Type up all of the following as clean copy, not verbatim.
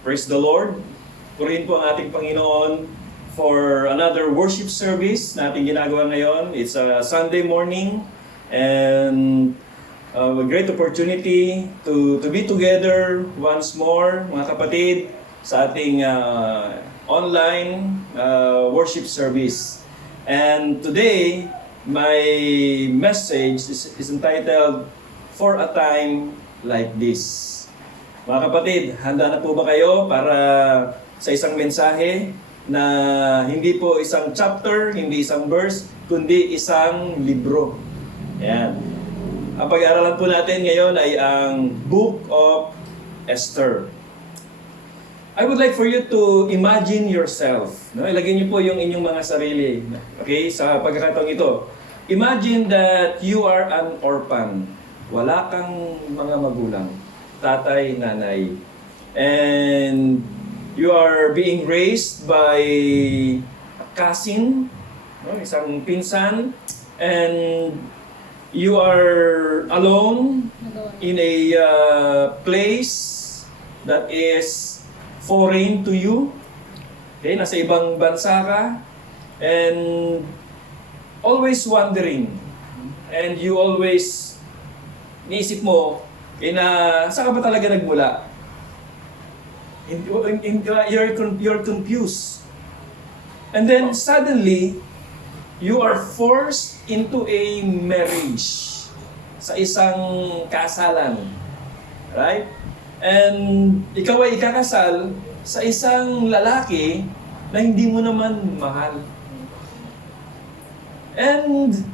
Praise the Lord. Purihin po ang ating Panginoon for another worship service na ating ginagawa ngayon. It's a Sunday morning and a great opportunity to be together once more, mga kapatid, sa ating online worship service. And today, my message is entitled, For a Time Like This. Mga kapatid, handa na po ba kayo para sa isang mensahe na hindi po isang chapter, hindi isang verse, kundi isang libro? Ayan. Ang pag-aaralan po natin ngayon ay ang Book of Esther. I would like for you to imagine yourself. No? Ilagay niyo po yung inyong mga sarili. Okay? Sa pagkakataong ito. Imagine that you are an orphan. Wala kang mga magulang. Tatay, nanay. And you are being raised by a cousin, no? Isang pinsan, and you are alone in a place that is foreign to you. Okay, nasa ibang bansa ka, and always wondering, and you always niisip mo, saan ka ba talaga nagmula? You're confused. And then suddenly, you are forced into a marriage. Sa isang kasalan. Right? And ikaw ay ikakasal sa isang lalaki na hindi mo naman mahal. And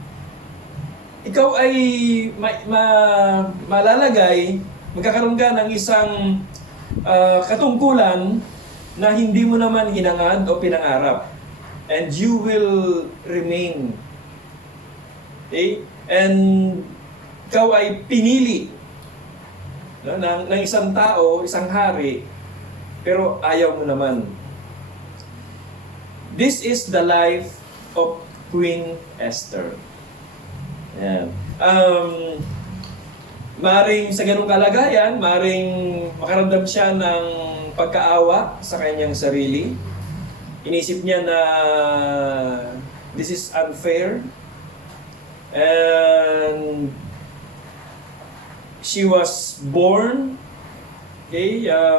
ikaw ay malalagay, magkakaroon ka ng isang katungkulan na hindi mo naman hinangad o pinangarap. And you will remain. Okay? And ikaw ay pinili, no, ng isang tao, isang hari, pero ayaw mo naman. This is the life of Queen Esther. Ayan. Maring sa ganung kalagayan, maring makaramdam siya ng pagkaawa sa kanyang sarili. Inisip niya na this is unfair. And she was born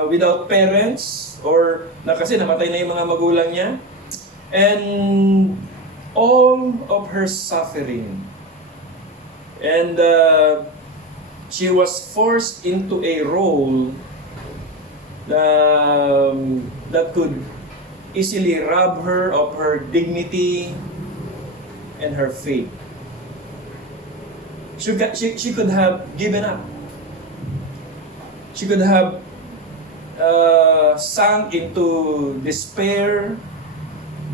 without parents, or kasi namatay na yung mga magulang niya. And all of her suffering. And she was forced into a role that could easily rob her of her dignity and her faith. She could have given up. She could have sunk into despair,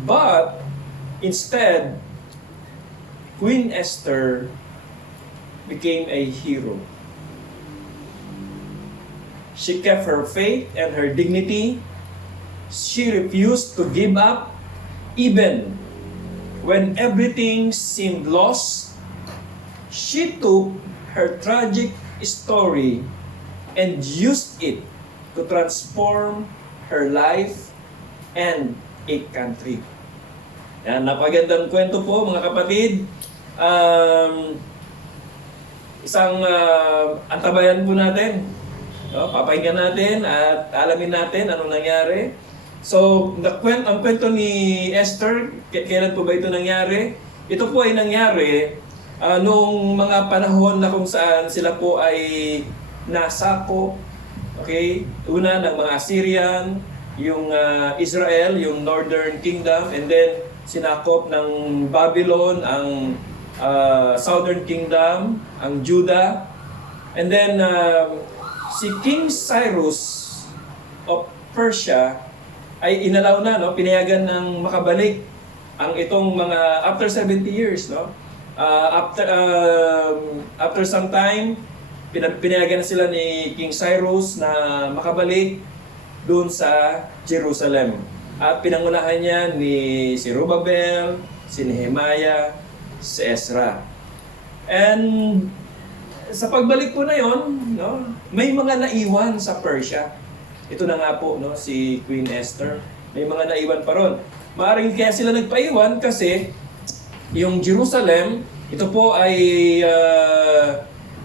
but instead, Queen Esther became a hero. She kept her faith and her dignity. She refused to give up even when everything seemed lost. She took her tragic story and used it to transform her life and a country. Yan, napagandang kwento po mga kapatid. Isang antabayan po natin. No? Papakinggan natin at alamin natin anong nangyari. So, ang kwento ni Esther, kailan po ba ito nangyari? Ito po ay nangyari noong mga panahon na kung saan sila po ay nasako. Okay? Una ng mga Assyrian, yung Israel, yung Northern Kingdom, and then sinakop ng Babylon ang Southern Kingdom, ang Judah. And then si King Cyrus of Persia ay inalaw na, no, pinayagan ng makabalik ang itong mga after 70 years, no. After some time, pinayagan na sila ni King Cyrus na makabalik doon sa Jerusalem. At pinangunahan niya ni si Zerubbabel, si Nehemiah, si Ezra. And sa pagbalik po na yon, no, may mga naiwan sa Persia. ito na nga po, no, si Queen Esther. May mga naiwan pa ron. Maaring kaya sila nagpaiwan kasi yung Jerusalem, ito po ay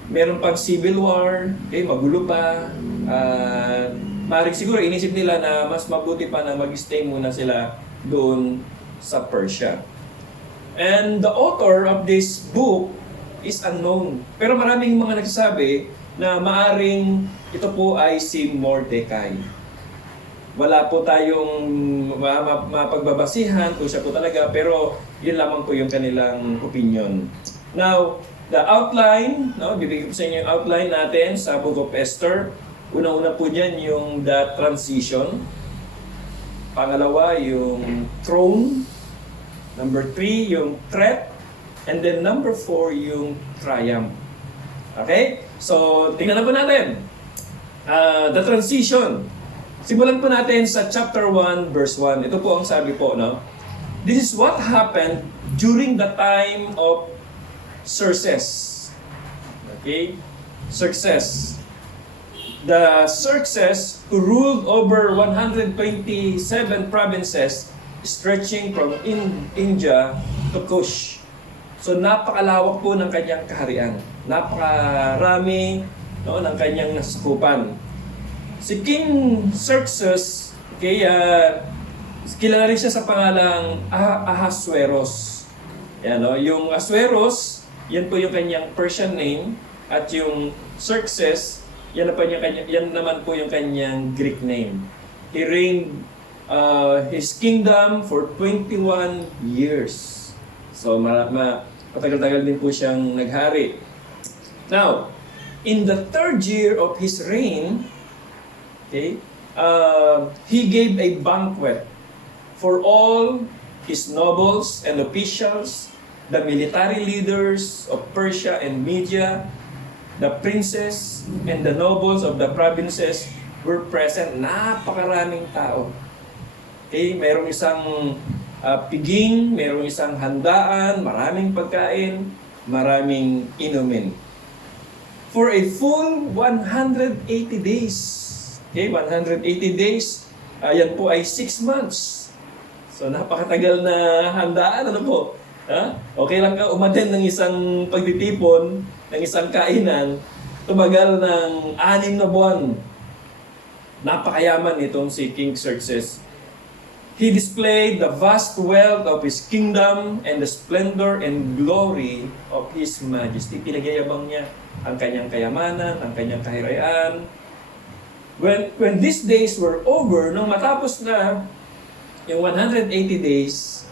meron pang civil war, okay, magulo pa. Maaring siguro inisip nila na mas mabuti pa na mag-stay muna sila doon sa Persia. And the author of this book is unknown. Pero maraming mga nagsasabi na maaring ito po ay si Mordecai. Wala po tayong mapagbabasihan kung siya po talaga, pero yun lamang po yung kanilang opinion. Now, the outline, no, bibigyan ko sa inyo yung outline natin sa Book of Esther. Unang-una po dyan yung the transition. Pangalawa, yung throne. Number 3, yung threat. And then number 4, yung triumph. Okay? So, tingnan na po natin. The transition. Simulan po natin sa chapter 1, verse 1. Ito po ang sabi po, no? This is what happened during the time of Xerxes. Okay? Xerxes. The Xerxes who ruled over 127 provinces stretching from India to Kush. So napakalawak po ng kanyang kaharian. Napakarami, no, ng kanyang nasakupan. Si King Xerxes, okay, kilala rin siya sa pangalang Ahasuerus. Yan, no? Yung Ahasuerus, yan po yung kanyang Persian name, at yung Xerxes, yan naman po yung kanyang Greek name. He reigned his kingdom for 21 years. So matagal-tagal din po siyang naghari. Now, in the 3rd year of his reign, okay, he gave a banquet for all his nobles and officials, the military leaders of Persia and Media, the princes and the nobles of the provinces were present. Napakaraming tao. Okay, mayroong isang piging, mayroong isang handaan, maraming pagkain, maraming inumin. For a full 180 days. Okay, 180 days, yan po ay 6 months. So napakatagal na handaan, ano po? Okay lang ka umattend ng isang pagtitipon, ng isang kainan, tumagal ng 6 na buwan. Napakayaman itong si King Xerxes. He displayed the vast wealth of his kingdom and the splendor and glory of his majesty. Pinagyayabang niya ang kanyang kayamanan, ang kanyang kaharian. When these days were over, nung matapos na yung 180 days,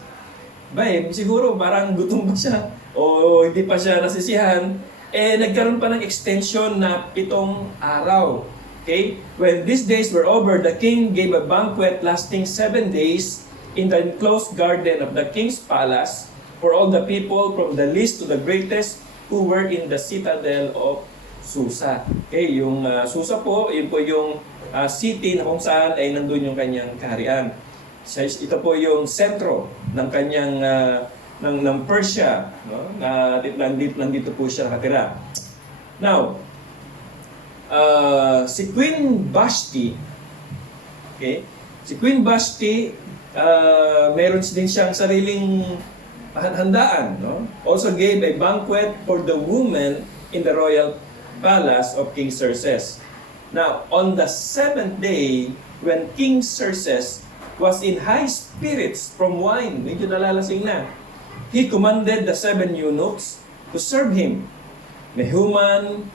siguro parang gutom pa siya o hindi pa siya nasisihan, nagkaroon pa ng extension na 7 araw. Okay? When these days were over, the king gave a banquet lasting 7 days in the enclosed garden of the king's palace for all the people from the least to the greatest who were in the citadel of Susa. Okay, yung Susa po, yun po yung city na kung saan ay nandun yung kanyang kaharian. Ito po yung sentro ng kanyang ng Persia, no? Nandito po siya nakatira. Now, si Queen Vashti, okay? Si Queen Vashti, meron din siyang sariling handaan, no? Also gave a banquet for the women in the royal palace of King Xerxes. Now, on the 7th day, when King Xerxes was in high spirits from wine, medyo nalalasing na, he commanded the 7 eunuchs to serve him. Mehuman,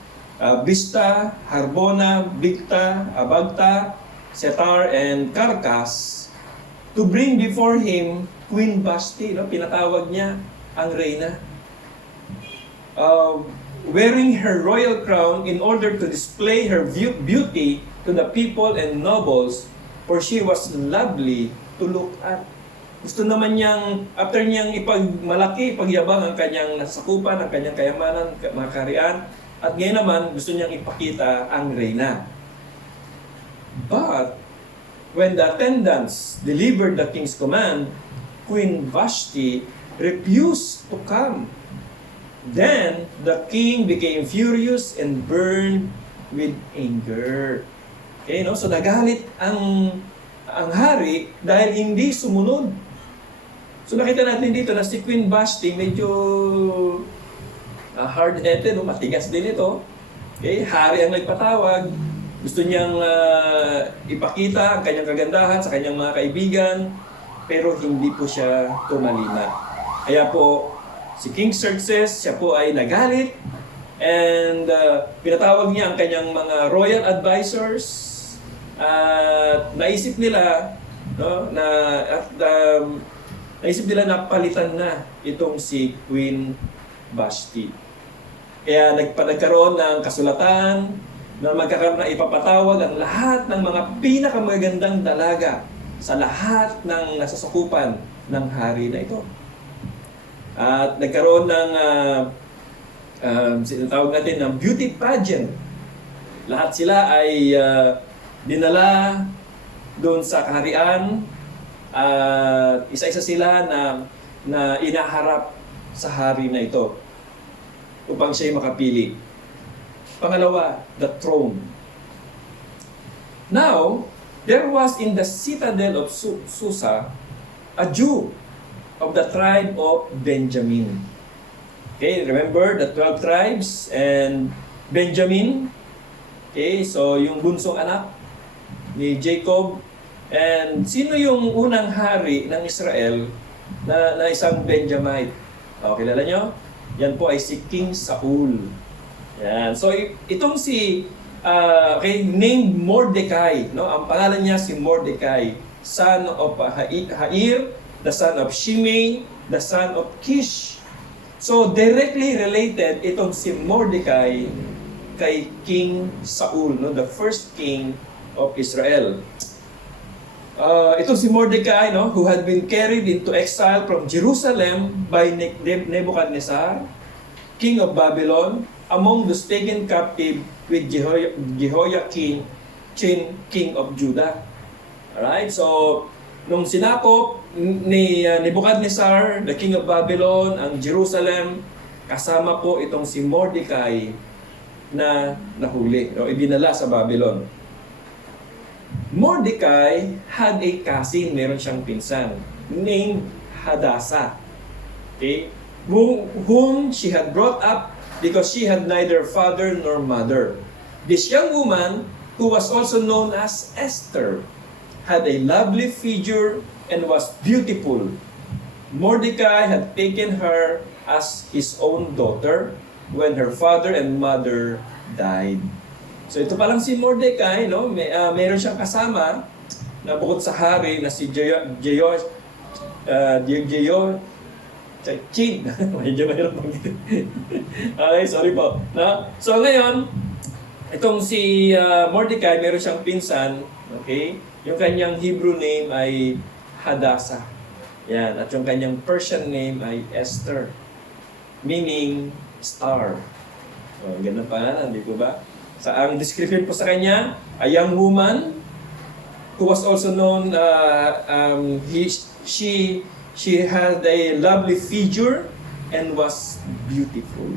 Bista, Harbona, Bigta, Abagta, Setar, and Karkas to bring before him Queen Vashti. No? Pinatawag niya ang reyna. Wearing her royal crown in order to display her beauty to the people and nobles, for she was lovely to look at. Gusto naman niyang, after niyang ipagyabang ang kanyang nasakupan, ang kanyang kayamanan, mga kaharian, at ngayon naman, gusto niyang ipakita ang reyna. But, when the attendants delivered the king's command, Queen Vashti refused to come. Then, the king became furious and burned with anger. Okay, no? So nagalit ang hari dahil hindi sumunod. So nakita natin dito na si Queen Vashti medyo hard-headed, no? Matigas din ito. Okay, hari ang nagpatawag. Gusto niyang ipakita ang kanyang kagandahan sa kanyang mga kaibigan, pero hindi po siya tumalima. Kaya po, si King Xerxes, siya po ay nagalit, and pinatawag niya ang kanyang mga royal advisors, at naisip nila, no, naisip nila na palitan na itong si Queen Vashti. Kaya nagkaroon ng kasulatan na magkakaroon na ipapatawag ang lahat ng mga pinakamagandang dalaga sa lahat ng nasasakupan ng hari na ito. At nagkaroon ng sinatawag natin ng beauty pageant. Lahat sila ay dinala doon sa kaharian, at isa-isa sila na inaharap sa hari na ito upang siya'y makapili. Pangalawa, the throne. Now, there was in the citadel of Susa a Jew of the tribe of Benjamin. Okay, remember the 12 tribes and Benjamin. Okay, so yung bunsong anak ni Jacob. And sino yung unang hari ng Israel na isang Benjamite? Kilala nyo? Yan po ay si King Saul. Yan. So itong si named Mordecai, no? Ang pangalan niya si Mordecai, son of Hair, the son of Shimei, the son of Kish. So directly related itong si Mordecai kay King Saul, no? The first king of Israel. Itong si Mordecai, no, who had been carried into exile from Jerusalem by Nebuchadnezzar, king of Babylon, among those taken captive with Jehoiakim, king of Judah. Alright, so nung sinakop ni Nebuchadnezzar, the king of Babylon, ang Jerusalem, kasama po itong si Mordecai na nahuli, o ibinala sa Babylon. Mordecai had a cousin, meron siyang pinsan, named Hadassah. Okay? Whom she had brought up because she had neither father nor mother. This young woman, who was also known as Esther, had a lovely figure and was beautiful. Mordecai had taken her as his own daughter when her father and mother died. So ito pa lang si Mordecai, no? Meron siyang kasama na bukod sa hari na si Chin. Medyo mahirap mag-isip. Okay, sorry po. No? So ngayon, itong si Mordecai, meron siyang pinsan, okay? Yung kanyang Hebrew name ay Hadassah. Yan. At yung kanyang Persian name ay Esther, meaning star. So, ganun pa, hindi po ba? Ang description po sa kanya, a young woman who was also known, she had a lovely figure and was beautiful.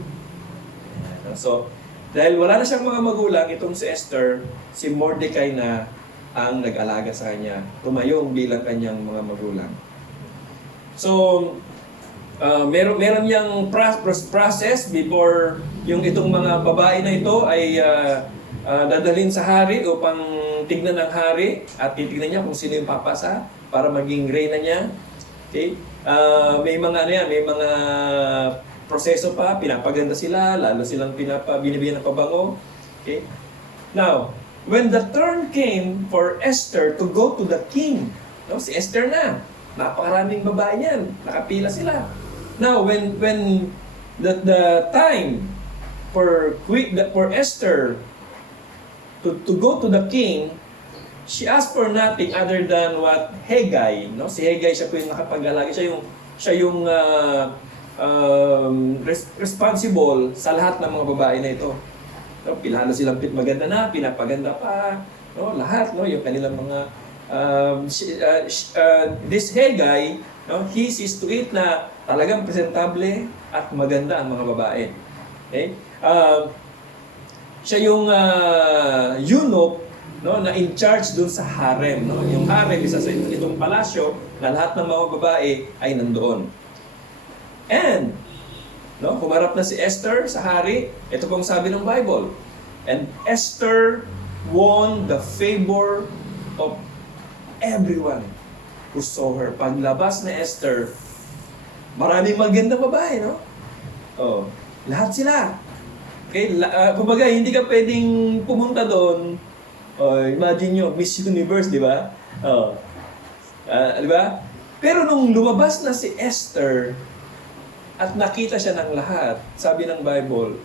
So, dahil wala na siyang mga magulang, itong si Esther, si Mordecai na ang nag-alaga sa kanya, tumayong bilang kanyang mga magulang. So, meron niyang process before yung itong mga babae na ito ay dadalhin sa hari upang tignan ng hari at titignan niya kung sino yung papasa para maging reyna niya. Okay? May mga proseso pa, pinapaganda sila, lalo silang binibigyan ng pabango. Okay? Now, when the turn came for Esther to go to the king, no, si Esther na, napakaraming babae niyan, nakapila sila. Now, when the time for Esther to go to the king, she asked for nothing other than what Hegai, no? Si Hegai, siya po yung nakapag-alaga, siya yung responsible sa lahat ng mga babae na ito. No? Pilahan na silang maganda na, pinapaganda pa, no? Lahat, no? Yung kanilang mga this Hegai, no? He sees to it na talagang presentable at maganda ang mga babae. Okay? Siya yung eunuch no, na in charge dun sa harem. No? Yung harem, isa sa itong palasyo na lahat ng mga babae ay nandoon. And, no, humarap na si Esther sa hari. Ito pong sabi ng Bible. And Esther won the favor of everyone who saw her. Paglabas ni Esther, maraming magandang babae, no? Oh, lahat sila. Okay, kumbaga, hindi ka pwedeng pumunta doon. Oh, imagine nyo, Miss Universe, di ba? Oh. Di ba? Pero nung lumabas na si Esther at nakita siya ng lahat, sabi ng Bible,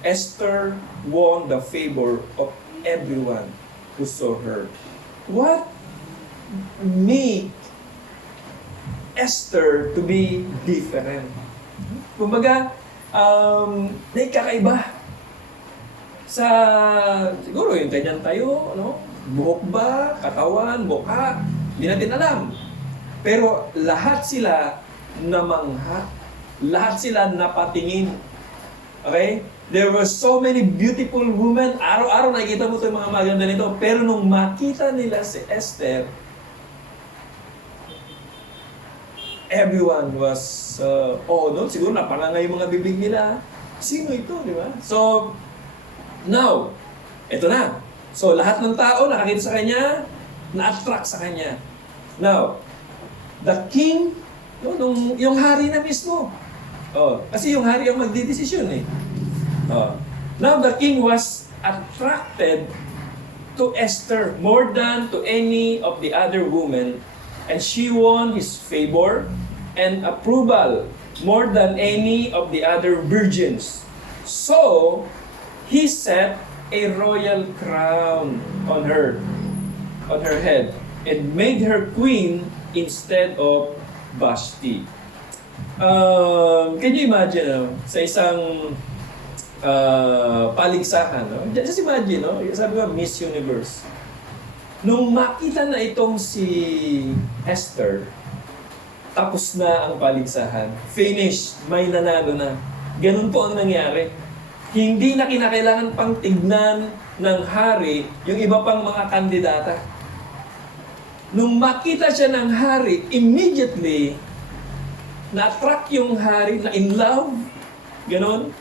Esther won the favor of everyone who saw her. What make Esther to be different? Kumbaga, kakaiba sa, siguro yung kanyang tayo, no? Buhok ba, katawan, mukha, hindi natin alam. Pero lahat sila namangha, lahat sila napatingin. Okay? There were so many beautiful women. Araw-araw nakikita mo ito yung mga maganda nito. Pero nung makita nila si Esther, everyone was, no? Siguro napangangay yung mga bibig nila. Sino ito, di ba? So, now, ito na. So, lahat ng tao nakakita sa kanya, na-attract sa kanya. Now, the king, no, yung hari na mismo. Kasi yung hari ang magdidesisyon eh. Now, the king was attracted to Esther more than to any of the other women, and she won his favor and approval more than any of the other virgins. So, he set a royal crown on her head and made her queen instead of Vashti. Can you imagine, sa isang paligsahan, no? Just imagine, no? Sabi ko, Miss Universe. Nung makita na itong si Esther, tapos na ang paligsahan, finish, may nanalo na. Ganun po ang nangyari. Hindi na kinakailangan pang tignan ng hari yung iba pang mga kandidata. Nung makita siya ng hari, immediately, na-attract yung hari, na in love, ganon.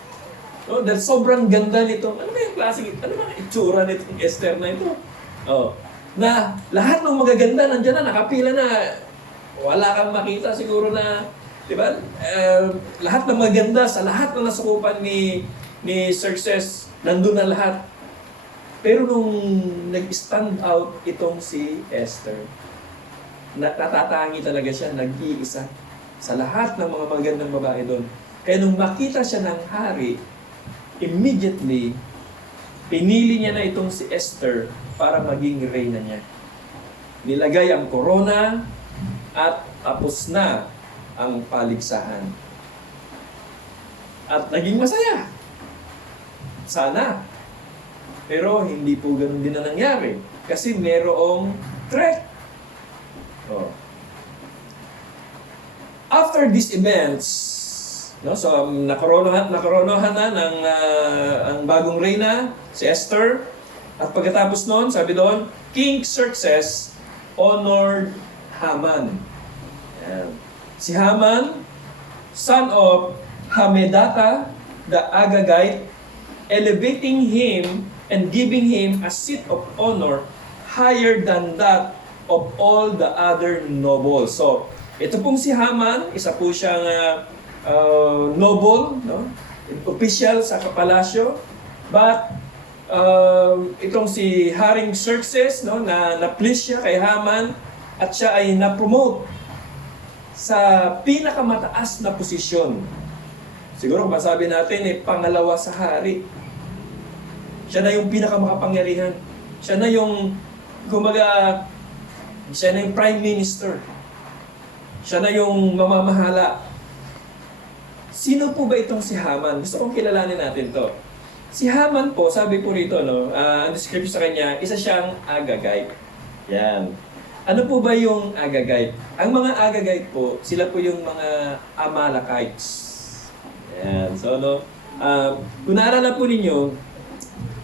No, dahil sobrang ganda nito. Ano ba yung klase? Ano ba yung itsura nitong Esther na ito? Na lahat ng magaganda nandiyan na, nakapila na, wala kang makita siguro na, di ba? Lahat ng maganda sa lahat ng nasukupan ni Xerxes, nandun na lahat. Pero nung nag-stand out itong si Esther, natatangi talaga siya, nag-iisa sa lahat ng mga magandang babae doon. Kaya nung makita siya ng hari, immediately, pinili niya na itong si Esther para maging reyna niya. Nilagay ang korona at tapos na ang paligsahan. At naging masaya. Sana. Pero hindi po ganun din na nangyari. Kasi merong threat. After these events, no, so nakoronohan na ng ang bagong reyna, si Esther. At pagkatapos noon, sabi doon, King Xerxes honored Haman. Yan. Si Haman, son of Hamedata, the Agagite, elevating him and giving him a seat of honor higher than that of all the other nobles. So, ito pong si Haman, isa po siyang noble, no? Official sa kapalasyo. But, itong si Haring Xerxes, no? Na-please siya kay Haman at siya ay na-promote sa pinakamataas na posisyon. Siguro masabi natin, pangalawa sa hari. Siya na yung pinakamakapangyarihan. Siya na yung, kumbaga, siya na yung prime minister. Siya na yung mamamahala. Sino po ba itong si Haman? Gusto kong kilalanin natin to. Si Haman po, sabi po rito, no, ang description sa kanya, isa siyang Agagite. Yan. Ano po ba yung Agagite? Ang mga Agagite po, sila po yung mga Amalekites. Yan. So, no, kung naalala po ninyo,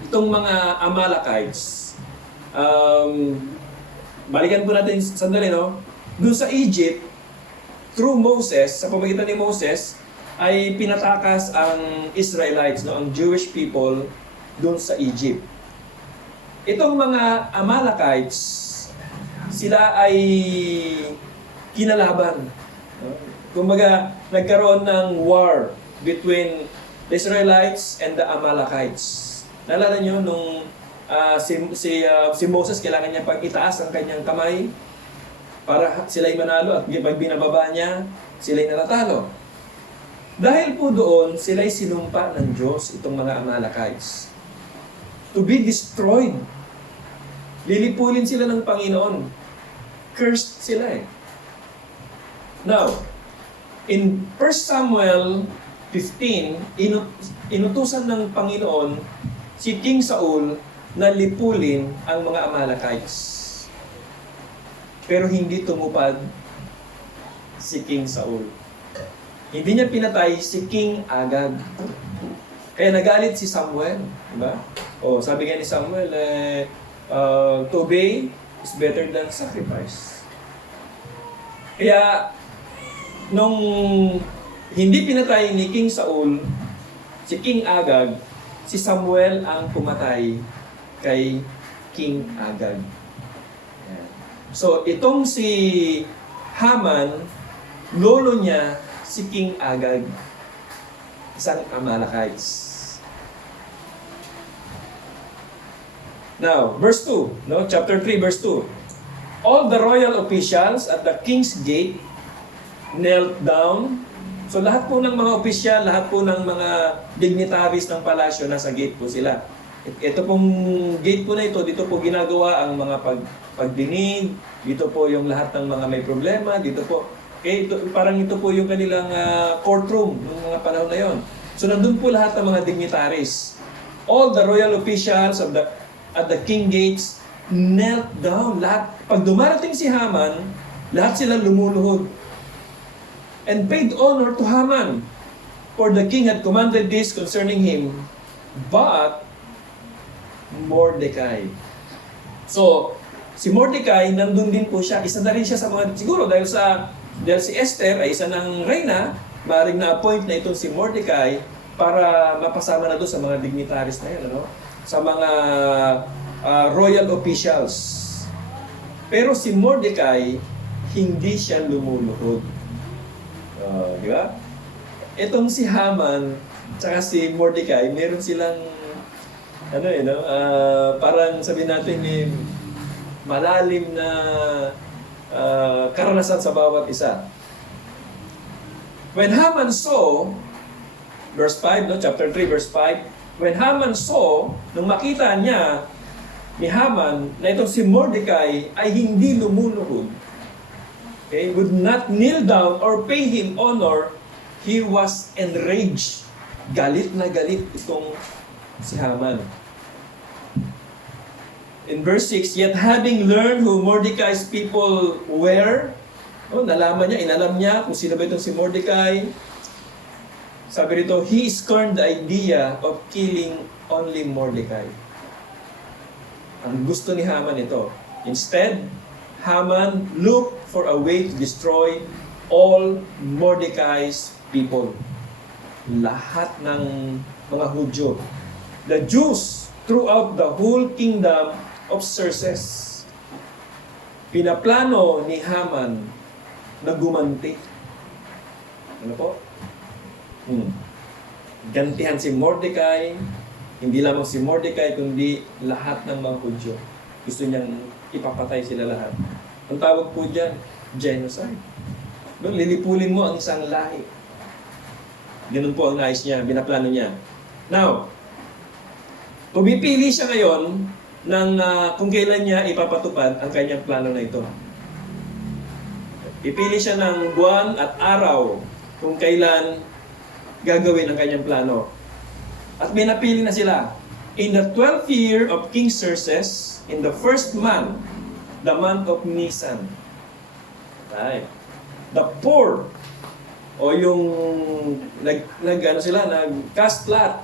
itong mga Amalekites, Balikan po natin sandali, no? Doon sa Egypt, through Moses, sa pamagitan ni Moses, ay pinatakas ang Israelites, no? Ang Jewish people doon sa Egypt. Itong mga Amalekites, sila ay kinalaban. No? Kumbaga, nagkaroon ng war between the Israelites and the Amalekites. Naalala nyo nung si Moses, kailangan niya pag itaas ang kanyang kamay para sila'y manalo at pag binababa niya, sila'y natatalo. Dahil po doon, sila'y sinumpa ng Diyos, itong mga Amalekites, to be destroyed. Lilipulin sila ng Panginoon. Cursed sila eh. Now, in 1 Samuel 15, inutusan ng Panginoon si King Saul na lipulin ang mga Amalekites. Pero hindi tumupad si King Saul. Hindi niya pinatay si King Agag. Kaya nagalit si Samuel. Diba? O, sabi nga ni Samuel, to obey is better than sacrifice. Kaya, nung hindi pinatay ni King Saul, si King Agag, si Samuel ang pumatay kay King Agag. So, itong si Haman, lolo niya si King Agag, isang Amalekites. Now, verse 2, no? Chapter 3, verse 2. All the royal officials at the king's gate knelt down. So, lahat po ng mga opisyal, lahat po ng mga dignitaries ng palasyo, nasa gate po sila. Ito pong gate po na ito, dito po ginagawa ang mga pagdinig, dito po yung lahat ng mga may problema, dito po. Okay, parang ito po yung kanilang courtroom ng mga panahon na yon. So nandun po lahat ng mga dignitaries. All the royal officials at the king gates knelt down. Lahat, pag dumarating si Haman, lahat sila lumuluhod. And paid honor to Haman, for the king had commanded this concerning him. But Mordecai. So, si Mordecai, nandun din po siya. Isa na rin siya sa mga, siguro dahil si Esther ay isa ng reyna, maaaring na-appoint na itong si Mordecai para mapasama na doon sa mga dignitaries na yan, ano? Sa mga royal officials. Pero si Mordecai, hindi siya lumuluhod. Di ba? Itong si Haman, tsaka si Mordecai, meron silang parang sabihin natin malalim na karanasan sa bawat isa. When Haman saw, verse 5, no, chapter 3, verse 5, when Haman saw, nung makita niya ni Haman na itong si Mordecai ay hindi lumuluhod, okay, would not kneel down or pay him honor, he was enraged. Galit na galit itong si Haman. In verse 6, yet having learned who Mordecai's people were, nalaman niya, inalam niya kung sino ba itong si Mordecai. Sabi rito, he scorned the idea of killing only Mordecai. Ang gusto ni Haman ito. Instead, Haman looked for a way to destroy all Mordecai's people. Lahat ng mga Hudyo. The Jews throughout the whole kingdom of Xerxes. Pinaplano ni Haman na gumanti. Ano po? Gantihan si Mordecai, hindi lamang si Mordecai, kundi lahat ng mga Hudyo. Gusto niyang ipapatay sila lahat. Ang tawag po dyan, genocide. Lilipulin mo ang isang lahi. Ganun po ang nais niya, binaplano niya. Now, pumipili siya ngayon ng kung kailan niya ipapatupad ang kanyang plano na ito. Pipili siya ng buwan at araw kung kailan gagawin ang kanyang plano. At may napili na sila. In the 12th year of King Xerxes, in the first month, the month of Nisan. Right. The poor, o yung nag-cast lot,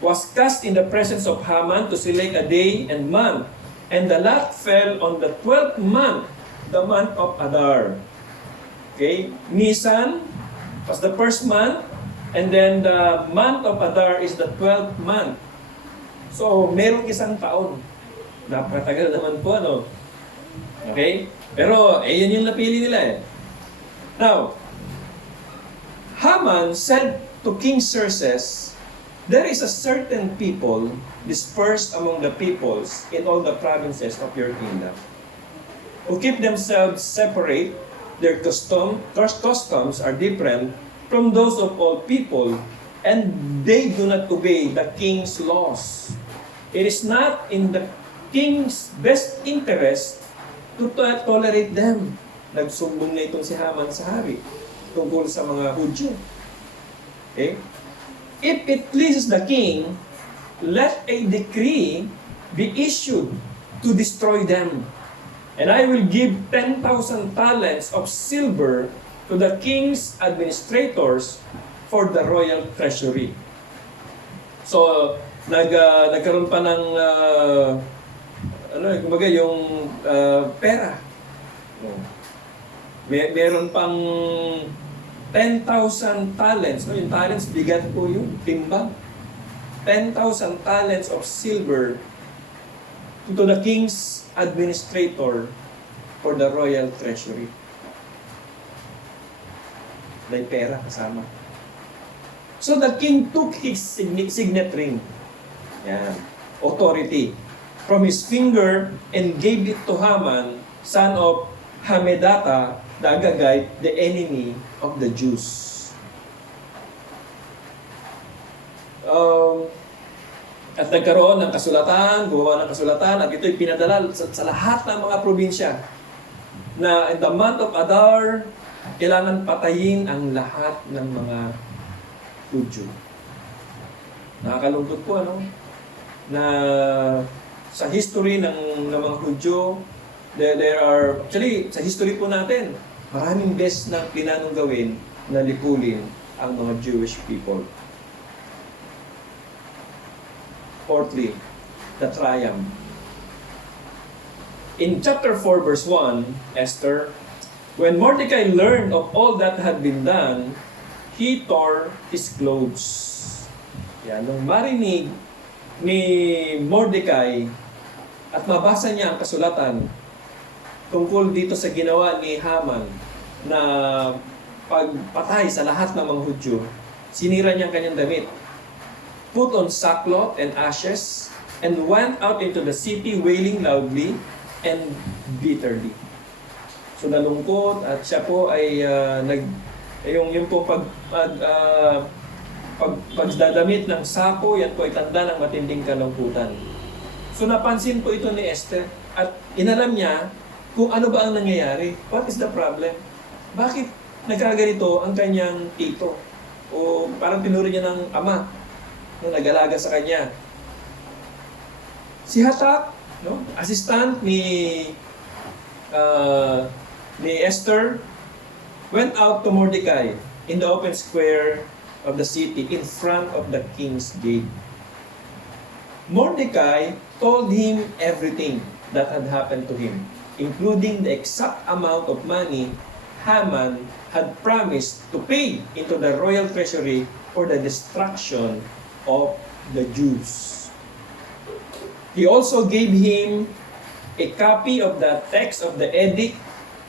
was cast in the presence of Haman to select a day and month And the lot fell on the 12th month, the month of Adar. Okay? Nisan was the first month, and then the month of Adar is the 12th month. So, merong isang taon. Napakatagal naman po, ano? Okay? Pero, yun yung napili nila eh. Now, Haman said to King Xerxes, "There is a certain people dispersed among the peoples in all the provinces of your kingdom, who keep themselves separate. Their customs are different from those of all people, and they do not obey the king's laws. It is not in the king's best interest to tolerate them." Nagsumbong na itong si Haman sa hari tungkol sa mga Hudyo. Okay? "If it pleases the king, let a decree be issued to destroy them. And I will give 10,000 talents of silver to the king's administrators for the royal treasury." So, nagkaroon pa ng kumbaga yung pera. Meron pang 10,000 talents. Yung talents, bigat po yung timbang. 10,000 talents of silver to the king's administrator for the royal treasury. May pera kasama. So the king took his signet ring, authority, from his finger and gave it to Haman, son of Hamedata, the Agagite, the enemy of the Jews. At nagkaroon ng kasulatan, gumawa ng kasulatan, at ito'y pinadala sa lahat ng mga probinsya na in the month of Adar, kailangan patayin ang lahat ng mga Hudyo. Nakakalungkot po, ano? Na sa history ng mga Hudyo, there are, actually, sa history po natin, maraming beses na pinanong gawin na lipulin ang mga Jewish people. Fourthly, the triumph. In chapter 4, verse 1, Esther, when Mordecai learned of all that had been done, he tore his clothes. Nung marinig ni Mordecai at mabasa niya ang kasulatan tungkol dito sa ginawa ni Haman na pagpatay sa lahat ng mga Hudyo, sinira niya ang kanyang damit, put on sackcloth and ashes, and went out into the city wailing loudly and bitterly. So nalungkot at siya po ay yung po pagdadamit ng sako, yan po ay tanda ng matinding kalungkutan. So napansin po ito ni Esther at inalam niya kung ano ba ang nangyayari. What is the problem? Bakit nagkaganito ang kanyang tito? O parang tinuro niya ng ama na nag-alaga sa kanya. Si Hatak, assistant ni Esther, went out to Mordecai in the open square of the city in front of the king's gate. Mordecai told him everything that had happened to him, including the exact amount of money Haman had promised to pay into the royal treasury for the destruction of the Jews. He also gave him a copy of the text of the edict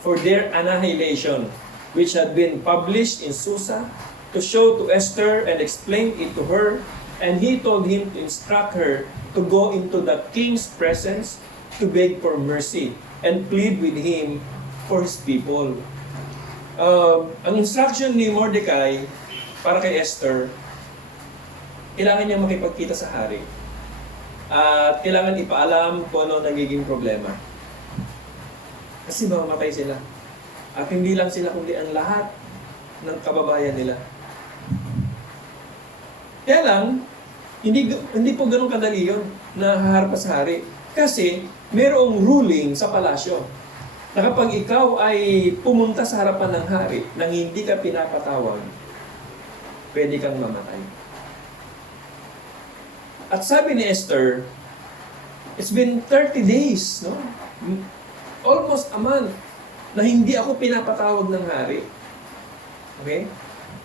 for their annihilation, which had been published in Susa, to show to Esther and explain it to her, and he told him to instruct her to go into the king's presence to beg for mercy and plead with him for his people. Ang instruction ni Mordecai para kay Esther, kailangan niya makipagkita sa hari at kailangan ipaalam kung ano nagiging problema. Kasi mamamatay sila. At hindi lang sila kundi ang lahat ng kababayan nila. Kaya lang, hindi po ganun kadali yun na haharap sa hari. Kasi mayroong ruling sa palasyo na kapag ikaw ay pumunta sa harapan ng hari nang hindi ka pinapatawag, pwede kang mamatay. At sabi ni Esther, It's been 30 days, no? Almost a month na hindi ako pinapatawag ng hari. Okay?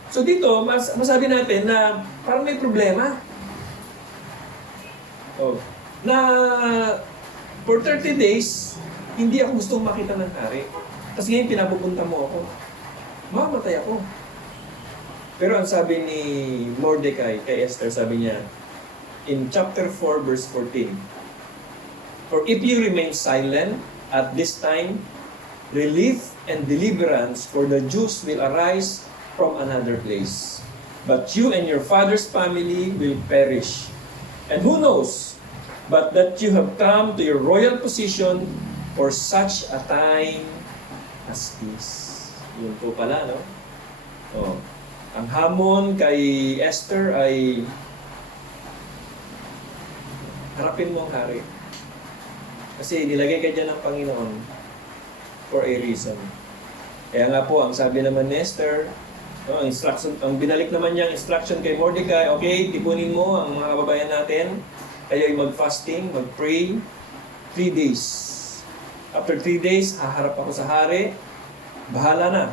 So dito, masabi natin na parang may problema. Oh, na for 30 days, hindi ako gustong makita ng hari. Tapos ngayon pinapupunta mo ako. Mamatay ako. Pero ang sabi ni Mordecai kay Esther, sabi niya, in chapter 4, verse 14, "For if you remain silent at this time, relief and deliverance for the Jews will arise from another place. But you and your father's family will perish. And who knows, but that you have come to your royal position for such a time as this." Yun po pala, no? Oh. Ang hamon kay Esther ay harapin mo ang hari. Kasi nilagay ka dyan ng Panginoon for a reason. Kaya nga po, ang sabi naman ni Esther, ang instruction, ang binalik naman niya ang instruction kay Mordecai, okay, tipunin mo ang mga kababayan natin, kayo'y mag-fasting, mag-pray, 3 days. After 3 days, haharap ako sa hari, bahala na.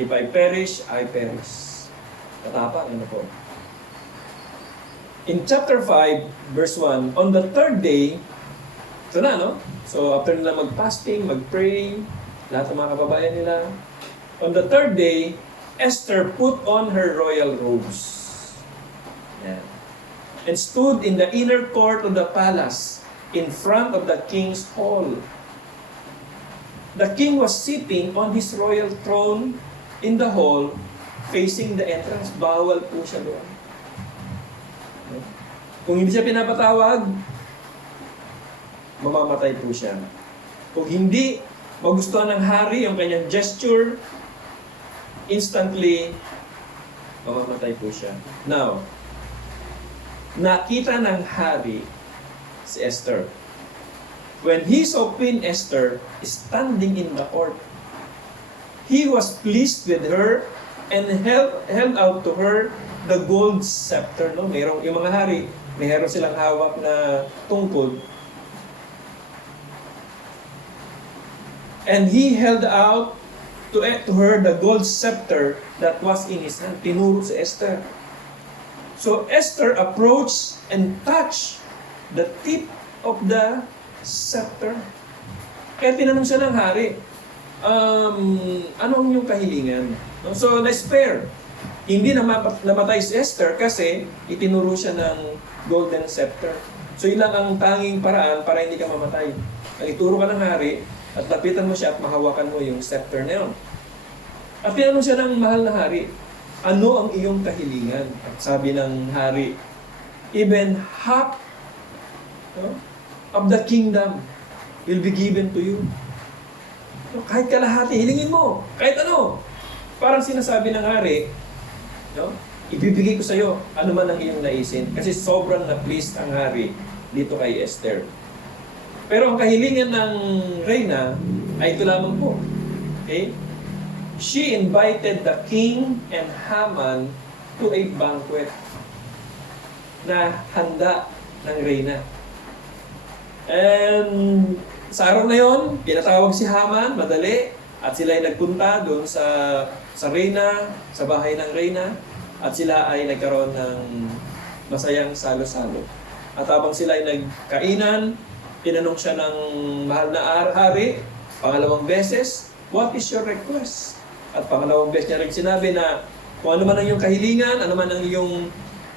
If I perish, I perish. Katapang, ano po. In chapter 5, verse 1, on the 3rd day, ito na, no? So, after nila mag-fasting, mag-pray, lahat ng mga kababayan nila, on the 3rd day, Esther put on her royal robes. Yeah. And stood in the inner court of the palace, in front of the king's hall. The king was sitting on his royal throne in the hall, facing the entrance. Bawal po siya doon. Kung hindi siya pinapatawag, mamamatay po siya. Kung hindi magustuhan ng hari yung kanyang gesture, instantly, mamamatay po siya. Now, nakita ng hari si Esther. When he saw Queen Esther standing in the court, he was pleased with her and held out to her the gold scepter. No? Mayroong, yung mga hari, mayroon silang hawak na tungkod. And he held out to her the gold scepter that was in his hand. Tinuro si Esther. So Esther approached and touched the tip of the scepter. Kaya tinanong siya ng hari, ano ang iyong kahilingan? So, na-spare. Hindi namatay si Esther kasi itinuro siya ng golden scepter. So, yun lang ang tanging paraan para hindi ka mamatay. Ang ituro ka ng hari at lapitan mo siya at mahawakan mo yung scepter na yun. At tinanong siya ng mahal na hari, ano ang iyong kahilingan? At sabi ng hari, even half of the kingdom will be given to you. Kahit kalahati, hilingin mo. Kahit ano. Parang sinasabi ng hari, ibibigay ko sa iyo ano man ang iyong naisin. Kasi sobrang na-pleased ang hari dito kay Esther. Pero ang kahilingan ng reyna ay ito lamang po. Okay? She invited the king and Haman to a banquet na handa ng reyna. And sa araw na yon, pinatawag si Haman, madali, at sila ay nagpunta doon sa reyna, sa bahay ng reyna, at sila ay nagkaroon ng masayang salo-salo. At habang sila ay nagkainan, tinanong siya ng mahal na hari, pangalawang beses, what is your request? At pangalawang beses niya rin sinabi na kung ano man ang iyong kahilingan, ano man ang iyong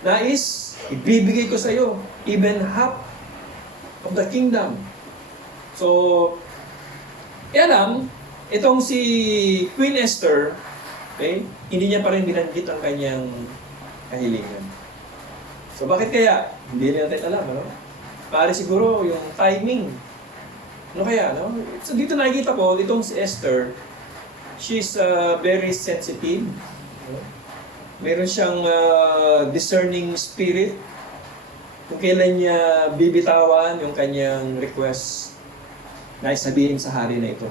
nais, ibibigay ko sa iyo, even half of the kingdom. So, yan lang, itong si Queen Esther, okay, hindi niya pa rin binanggit ang kanyang kahilingan. So, bakit kaya? Hindi natin alam, ano? Maaari siguro yung timing. Ano kaya, no? So, dito nakikita ko, itong si Esther, she's very sensitive. No? Meron siyang discerning spirit. Kung kailan niya bibitawan yung kanyang request na isabihin sa hari na ito.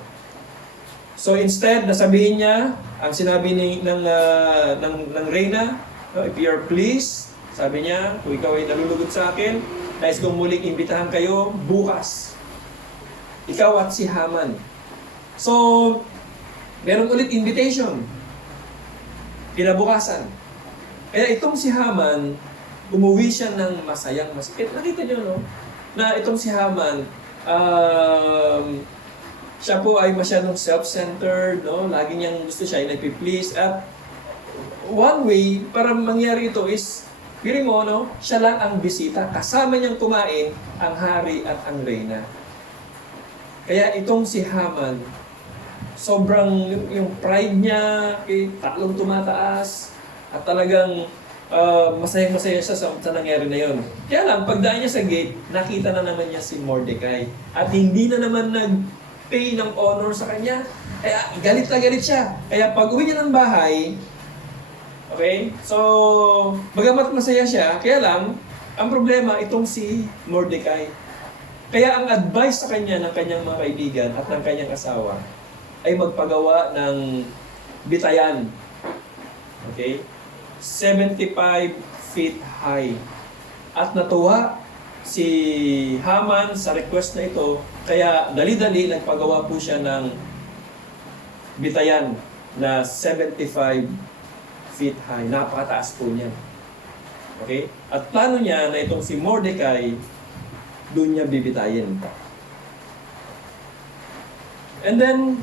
So instead, nasabihin niya, ang sinabi ng reyna, if you're pleased, sabi niya, kung ikaw ay nalulugod sa akin, Nais kong muling imbitahan kayo bukas. Ikaw at si Haman. So, meron ulit invitation. Kinabukasan. Kaya itong si Haman, umuwi siya ng masayang masakit. Nakita niyo, no? Na itong si Haman, siya po ay masyadong self-centered, no? Lagi niyang gusto siya ay nagpi-please. At one way para mangyari ito is, pili mo, no? Siya lang ang bisita. Kasama niyang kumain ang hari at ang reyna. Kaya itong si Haman, sobrang yung pride niya, tatlong tumataas, at talagang masayang-masaya siya sa nangyari na yon. Kaya lang, pagdaan niya sa gate, nakita na naman niya si Mordecai. At hindi na naman nag-pay ng honor sa kanya. Kaya galit na galit siya. Kaya pag uwi niya ng bahay, okay, so bagamat masaya siya, kaya lang, ang problema itong si Mordecai. Kaya ang advice sa kanya ng kanyang mga kaibigan at ng kanyang asawa ay magpagawa ng bitayan. Okay? 75 feet high. At natuwa si Haman sa request na ito, kaya dali-dali nagpagawa po siya ng bitayan na 75 feet high. Napakataas po niya. Okay? At plano niya na itong si Mordecai, doon niya bibitayin. And then,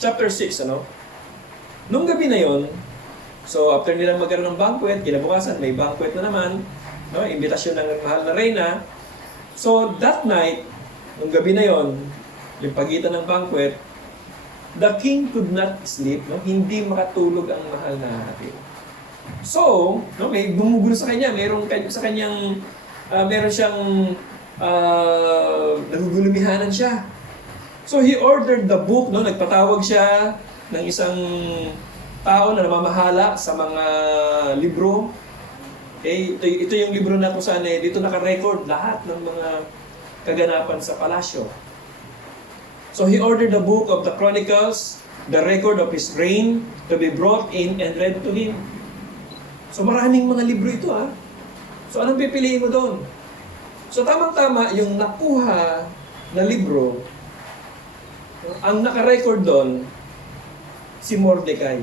chapter 6, ano? Nung gabi na yon, so after nila magkaroon ng banquet, kinabukasan, may banquet na naman, no? Imbitasyon ng mahal na reyna. So, that night, nung gabi na yon, yung pagitan ng banquet, the king could not sleep, no? Hindi makatulog ang mahal na hari. So, no, may gumugulo sa kanya, meron sa kanyang, meron siyang nagugulumihanan siya. So he ordered the book, no? Nagpatawag siya ng isang tao na namamahala sa mga libro. Okay? Ito yung libro na kung saan dito naka-record lahat ng mga kaganapan sa palasyo. So he ordered the book of the Chronicles, the record of his reign, to be brought in and read to him. So maraming mga libro ito, ha? So anong pipiliin mo doon? So tamang-tama yung nakuha na libro, ang naka-record doon, si Mordecai.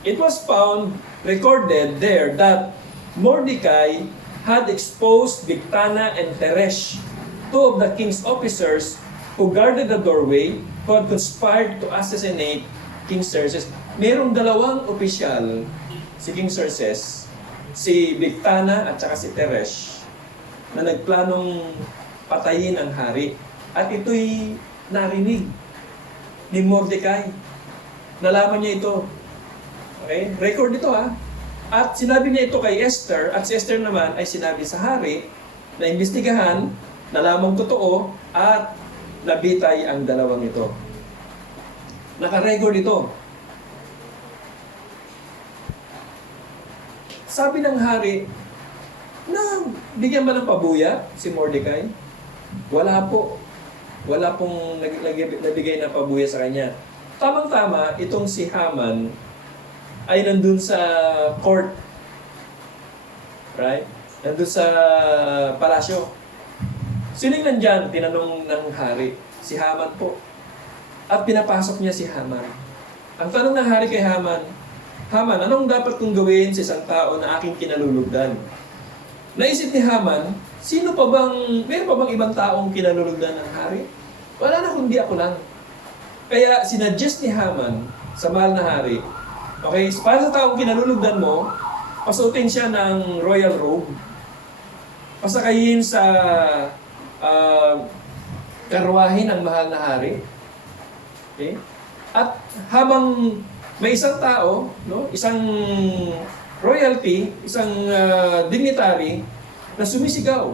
It was found, recorded there, that Mordecai had exposed Bigthana and Teresh, two of the king's officers who guarded the doorway, who had conspired to assassinate King Xerxes. Merong dalawang opisyal, si King Xerxes, si Bigthana at saka si Teresh, na nagplanong patayin ang hari. At ito'y narinig ni Mordecai. Nalaman niya ito. Okay? Record ito, ha. At sinabi niya ito kay Esther, at si Esther naman ay sinabi sa hari na imbestigahan, nalamang totoo, at nabitay ang dalawang ito. Naka-record ito. Sabi ng hari, na bigyan ba ng pabuya si Mordecai? Wala po. Wala pong nabigay na pabuya sa kanya. Tamang-tama, itong si Haman ay nandun sa court. Right? Nandun sa palasyo. Sining nandyan? Tinanong ng hari. Si Haman po. At pinapasok niya si Haman. Ang tanong ng hari kay Haman, Haman, anong dapat kong gawin sa isang tao na aking kinalulugdan? Naisip ni Haman, meron pa bang ibang taong kinalulugdan ng hari? Wala na, kundi ako lang. Kaya sinuggest ni Haman sa mahal na hari, okay, para sa taong kinalulugdan mo, pasuotin siya ng royal robe, pasakayin sa karwahin ng mahal na hari. Okay? At habang may isang tao, no, isang royalty, isang dignitary na sumisigaw.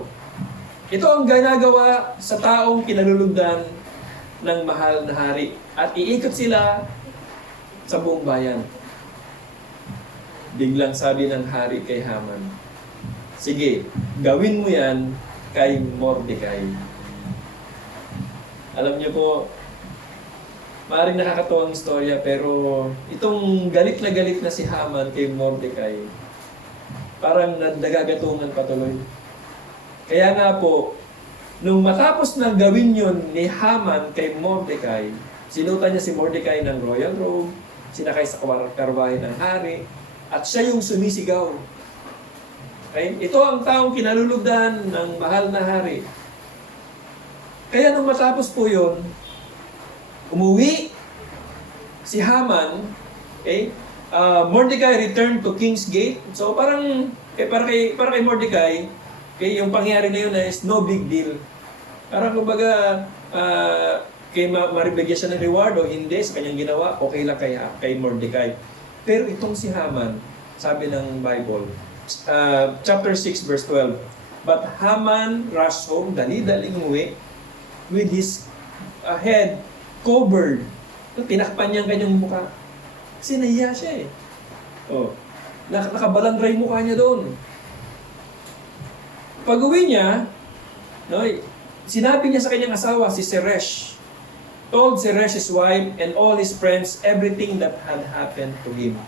Ito ang ginagawa sa taong kinalulugdan ng mahal na hari. At iikot sila sa buong bayan. Biglang sabi ng hari kay Haman, sige, gawin mo yan kay Mordecai. Alam niyo po, maaaring nakakatuwang istorya, pero itong galit na si Haman kay Mordecai, parang nagagatungan patuloy. Kaya nga po, nung matapos na gawin yun ni Haman kay Mordecai, sinutan niya si Mordecai ng royal robe, sinakay sa karwahe ng hari, at siya yung sumisigaw. Okay? Ito ang taong kinalulugdan ng mahal na hari. Kaya nung matapos po yun, umuwi si Haman, okay? Mordecai returned to King's Gate. So parang para kay Mordecai, okay, yung pangyari na yun is no big deal. Parang kumbaga, maribigyan siya ng reward o hindi sa kanyang ginawa, okay lang kay Mordecai. Pero itong si Haman, sabi ng Bible, chapter 6 verse 12, but Haman rushed home, dali-daling umuwi, with his head covered. Tinakpan niya ang kanyang mukha. Kasi nahiya siya eh. Nakabalandray mukha niya doon. Pag-uwi niya, no, sinabi niya sa kanyang asawa, si Zeresh, told Zeresh his wife and all his friends everything that had happened to him.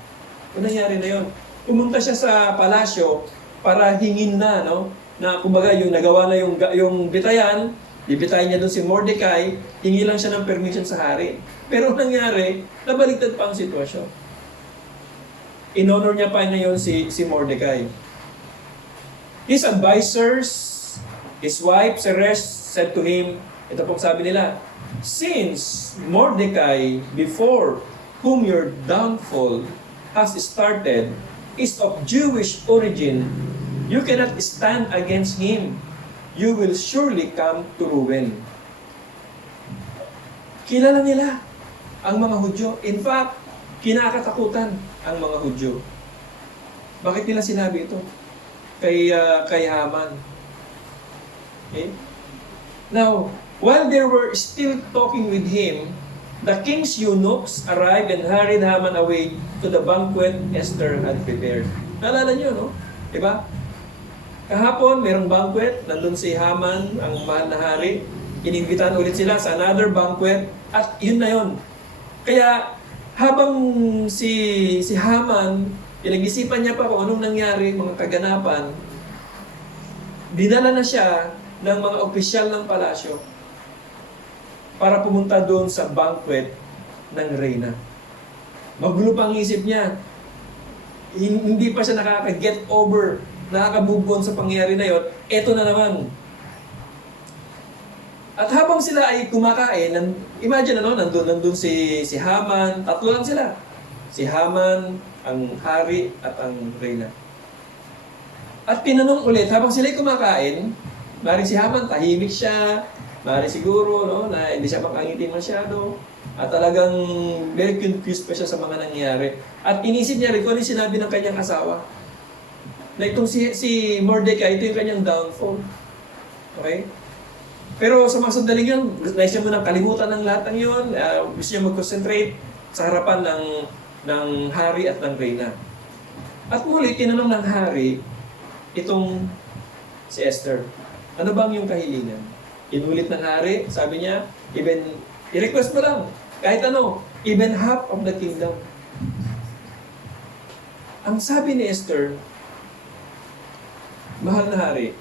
Ano nangyari na yun? Pumunta siya sa palasyo para hingin na, no? Na kumbaga yung nagawa na yung bitayan, bibitayin niya doon si Mordecai, hingi lang siya ng permission sa hari. Pero nangyari, nabaliktad pa ang sitwasyon. In-honor niya pa ngayon si Mordecai. His advisors, his wife, Zeresh, said to him, ito pong sabi nila, since Mordecai, before whom your downfall has started, is of Jewish origin, you cannot stand against him. You will surely come to ruin. Kilala nila ang mga Hudyo. In fact, kinakatakutan ang mga Hudyo. Bakit nila sinabi ito? Kay Haman. Okay? Now, while they were still talking with him, the king's eunuchs arrived and hurried Haman away to the banquet Esther had prepared. Naalala niyo, no? Diba? Kahapon, merong banquet, nandun si Haman, ang mahal na hari. Inimbitahan ulit sila sa another banquet, at yun na yun. Kaya, habang si Haman, pinag-isipan niya pa kung anong nangyari, mga kaganapan, dinala na siya ng mga opisyal ng palasyo para pumunta doon sa banquet ng reyna. Magulo pang isip niya. Hindi pa siya nakaka-get over, nakaka-move on sa pangyayari na yun. Eto na naman. At habang sila ay kumakain, imagine nandun si Haman, tatlo lang sila. Si Haman, ang hari, at ang reyna. At tinanong ulit, habang sila ay kumakain, maaaring si Haman, tahimik siya, maaaring siguro, no, na hindi siya makangiti masyado, at talagang very confused pa siya sa mga nangyari. At inisip niya rin kung ano yung sinabi ng kanyang asawa. Na itong si Mordecai, ito yung kanyang downfall. Okay? Pero sa mga sandaling yun, nais niya munang kalimutan ng lahat ng yun, gusto niya mag-concentrate sa harapan ng hari at ng reyna. At muli, tinanong ng hari, itong si Esther, ano bang yung kahilingan? Inulit ng hari, sabi niya, i-request mo lang, kahit ano, even half of the kingdom. Ang sabi ni Esther, mahal na hari,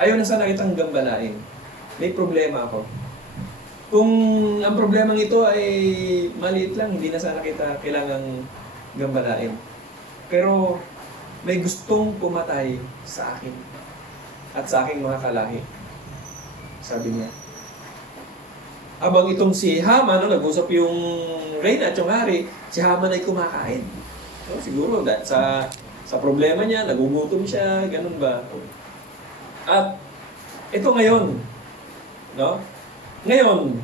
ayaw na sana kitang gambalain. May problema ako. Kung ang problemang ito ay maliit lang, hindi na sana kita kailangang gambalain. Pero may gustong pumatay sa akin at sa aking mga kalahi. Sabi niya. Abang itong si Haman, nag-usap yung reyna at yung hari, si Haman ay kumakain. No, siguro sa problema niya, nagugutom siya, ganun ba? At ito ngayon, no? Ngayon,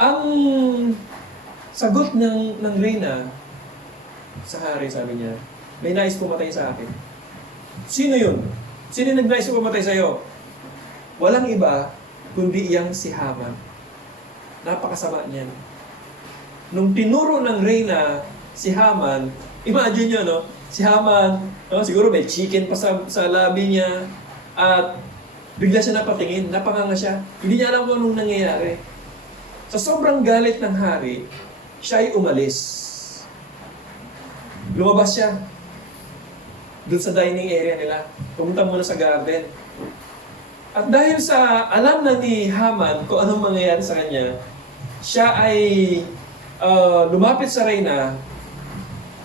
ang sagot ng reyna sa hari, sabi niya, may nais pumatay sa akin. Sino yun? Sino yung nag-nais pumatay sa'yo? Walang iba, kundi iyang si Haman. Napakasama niyan. Nung tinuro ng reyna si Haman, imagine nyo, no? Si Haman, no? Siguro may chicken pa sa labi niya, at bigla siya napatingin, napanganga siya. Hindi niya alam kung anong nangyayari. Sa sobrang galit ng hari, siya ay umalis. Lumabas siya. doon sa dining area nila. Pumunta muna sa garden. At dahil sa alam na ni Haman kung anong mangyayari sa kanya, siya ay lumapit sa reyna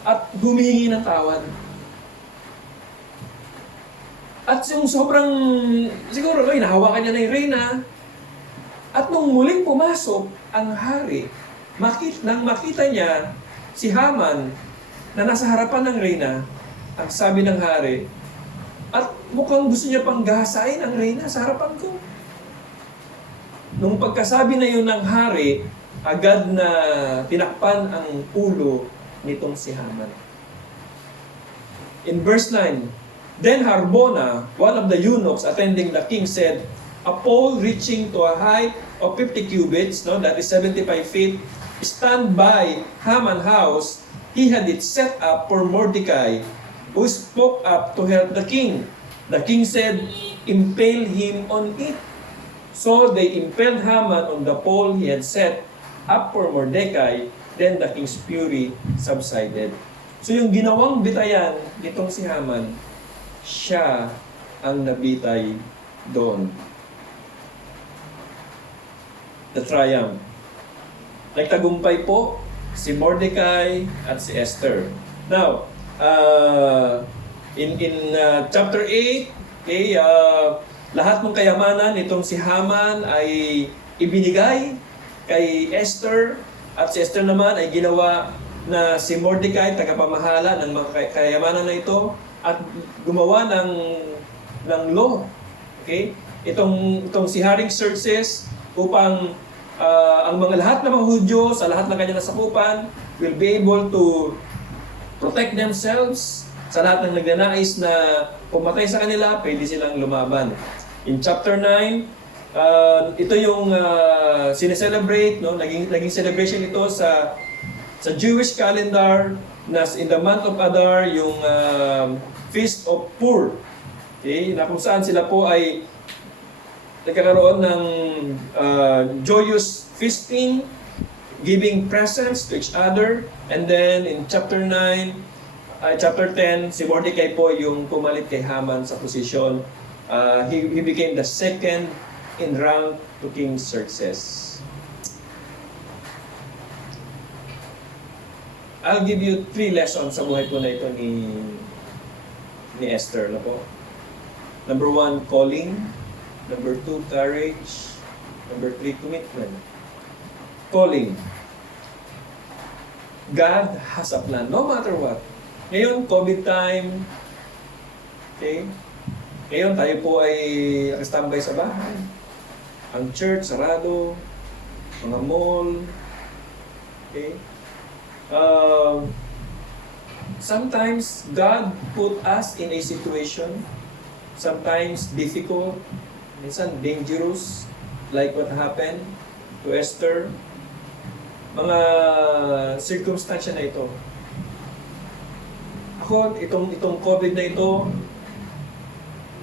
at humihingi ng tawad. At yung sobrang, siguro, nahawakan niya na yung reyna. At nung muling pumasok ang hari, nang makita niya si Haman na nasa harapan ng reyna, ang sabi ng hari, at mukhang gusto niya pang gahasain ang reyna sa harapan ko. Nung pagkasabi na yun ng hari, agad na tinakpan ang ulo nitong si Haman. In verse 9, then Harbona, one of the eunuchs attending the king, said, a pole reaching to a height of 50 cubits, no, that is 75 feet, stand by Haman's house. He had it set up for Mordecai, who spoke up to help the king. The king said, impale him on it. So they impaled Haman on the pole he had set up for Mordecai. Then the king's fury subsided. So yung ginawang bitayan nitong si Haman, siya ang nabitay doon. The triumph. Nagtagumpay po si Mordecai at si Esther. Now, in chapter 8, okay, lahat ng kayamanan nitong si Haman ay ibinigay kay Esther, at si Esther naman ay ginawa na si Mordecai tagapamahala ng mga kayamanan na ito at gumawa ng law. Okay? Itong si Haring Xerxes upang ang lahat ng mga Hudyo sa lahat ng kanyang nasakupan will be able to protect themselves sa lahat ng nagnanais na pumatay sa kanila, pwede silang lumaban. In chapter 9, ito yung sineselebrate, no? Naging celebration ito sa Jewish calendar na in the month of Adar, yung Feast of Pur. Okay? Na kung saan sila po ay nagkakaroon ng joyous feasting, giving presents to each other. And then in chapter 10, si Mordecai po yung pumalit kay Haman sa posisyon. He became the second in rank to King Xerxes. I'll give you 3 lessons sa buhay po na ito ni Esther. No po? Number 1, calling. Number 2, courage. Number 3, commitment. Calling. God has a plan, no matter what. Ngayon, COVID time. Okay? Ngayon, tayo po ay nakastambay sa bahay. Ang church, sarado. Mga mall. Okay? Sometimes, God put us in a situation, sometimes difficult, minsan dangerous, like what happened to Esther. Mga circumstansya na ito. Ako, itong COVID na ito,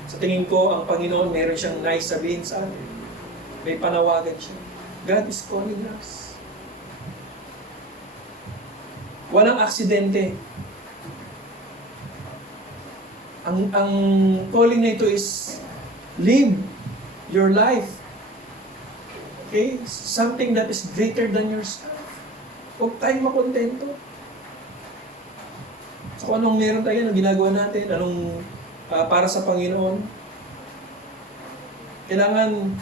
sa tingin ko, ang Panginoon, meron siyang nice sabihin sa atin. May panawagan siya. God is calling us. Walang aksidente. Ang calling na ito is live your life. Okay? Something that is greater than yourself. Huwag tayong makontento. So kung anong meron tayo, anong ginagawa natin, anong para sa Panginoon, kailangan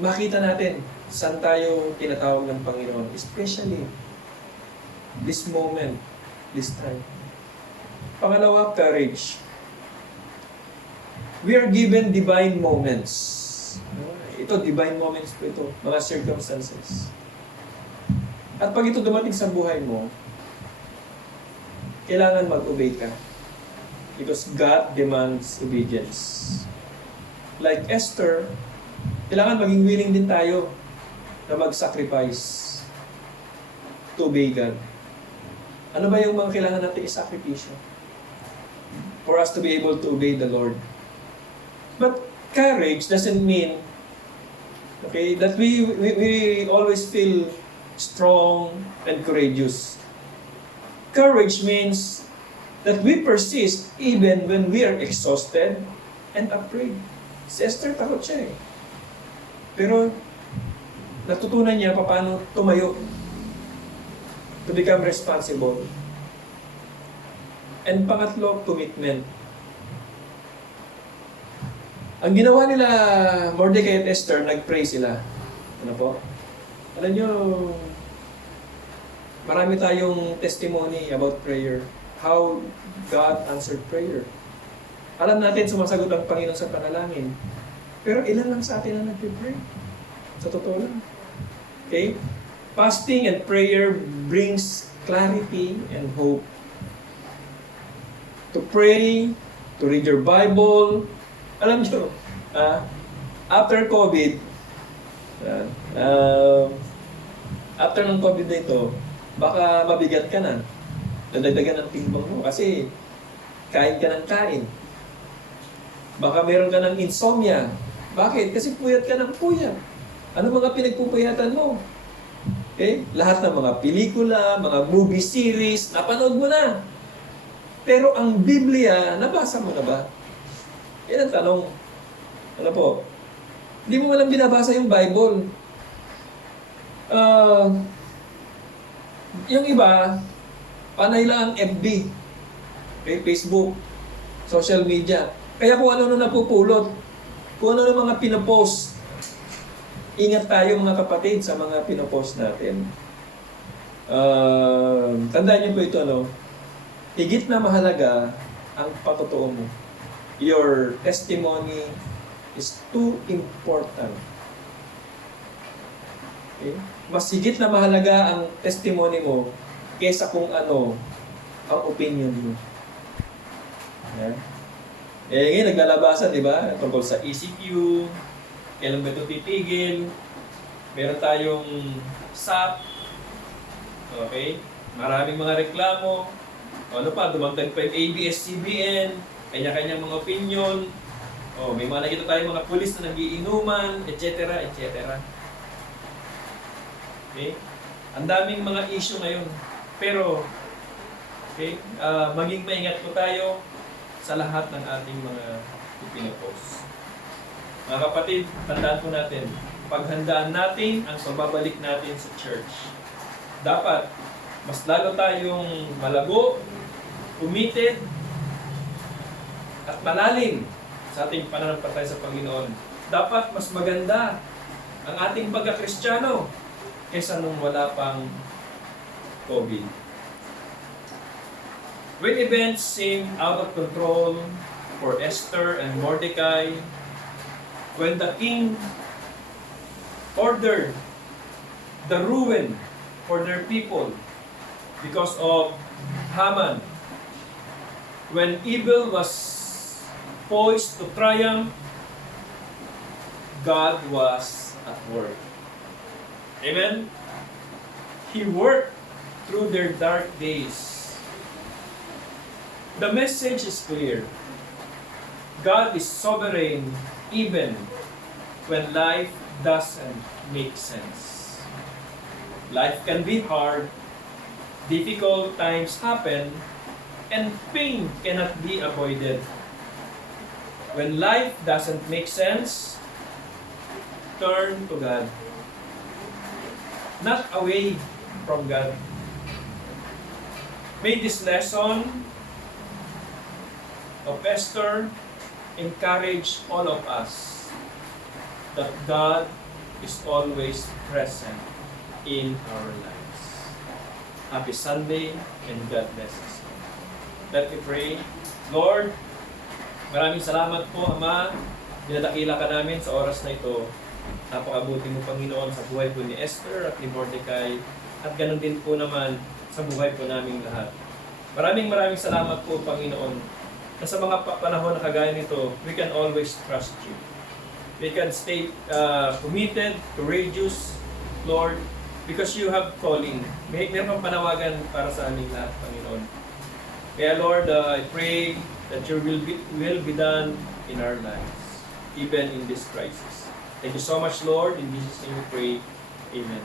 makita natin saan tayo tinatawag ng Panginoon. Especially this moment, this time. Pangalawa, courage. We are given divine moments. Ito, divine moments po ito. Mga circumstances. At pag ito dumating sa buhay mo, kailangan mag-obey ka. Because God demands obedience. Like Esther, kailangan maging willing din tayo na mag-sacrifice to obey God. Ano ba yung mga kailangan natin isakripisyo for us to be able to obey the Lord? But courage doesn't mean, okay, that we always feel strong and courageous. Courage means that we persist even when we are exhausted and afraid. Si Esther, takot siya eh. Pero, natutunan niya paano tumayo to become responsible. And pangatlo, commitment. Ang ginawa nila, Mordecai at Esther, nag-pray sila. Ano po? Alam nyo, marami tayong testimony about prayer. How God answered prayer. Alam natin, sumasagot ang Panginoon sa panalangin. Pero ilan lang sa atin ang nag-pray? Sa totoo lang. Okay? Fasting and prayer brings clarity and hope. To pray, to read your Bible. Alam nyo, after COVID, after ng COVID na ito, baka mabigat ka na. Dadagdagan ang timbang mo kasi kain ka ng kain. Baka meron ka ng insomnia. Bakit? Kasi puyat ka ng puyat. Ano mga pinagpupuyatan mo? Okay? Lahat ng mga pelikula, mga movie series, napanood mo na. Pero ang Biblia, nabasa mo na ba? Yan ang tanong. Ano po? Hindi mo walang binabasa yung Bible. Yung iba, panay lang ang FB, okay, Facebook, social media. Kaya kung ano na napupulot, kung ano na mga pinopost, ingat tayo mga kapatid sa mga pinopost natin. Tandaan niyo po ito, no? Higit na mahalaga ang patotoo mo. Your testimony is too important. Okay? Mas higit na mahalaga ang testimony mo kesa kung ano ang opinion mo. Yeah. Ngayon, naglalabasan, di ba? Tungkol sa ECQ, kailan ba ito titigil? Meron tayong SAP. Okay? Maraming mga reklamo. Ano pa, dumagdag pa yung ABS-CBN, kanya-kanyang mga opinion. May mga nakita tayong mga pulis na nagiinuman, etc. etc. Okay? Ang daming mga issue ngayon. Pero, okay, maging maingat po tayo sa lahat ng ating mga ipinopost. Mga kapatid, tandaan po natin, paghandaan natin ang pagbabalik natin sa church. Dapat, mas lalo tayong malago, committed, at malalim sa ating pananampalataya sa Panginoon. Dapat mas maganda ang ating pagkakristyano kaysa nung wala pang COVID. When events seemed out of control for Esther and Mordecai, when the king ordered the ruin for their people because of Haman, when evil was poised to triumph, God was at work. Amen? He worked through their dark days. The message is clear. God is sovereign even when life doesn't make sense. Life can be hard, difficult times happen, and pain cannot be avoided. When life doesn't make sense, turn to God. Not away from God. May this lesson of Esther encourage all of us that God is always present in our lives. Happy Sunday and God bless us. Let me pray. Lord, maraming salamat po, Ama. Dinadakila ka namin sa oras na ito. Napakabuti mo, Panginoon, sa buhay po ni Esther at ni Mordecai at ganun din po naman sa buhay po naming lahat. Maraming salamat po, Panginoon, na sa mga panahon na kagaya nito, we can always trust you. We can stay committed, courageous, Lord, because you have calling. Meron kang panawagan para sa aming lahat, Panginoon. Kaya Lord, I pray that your will be done in our lives, even in this crisis. Thank you so much, Lord. In Jesus' name we pray. Amen.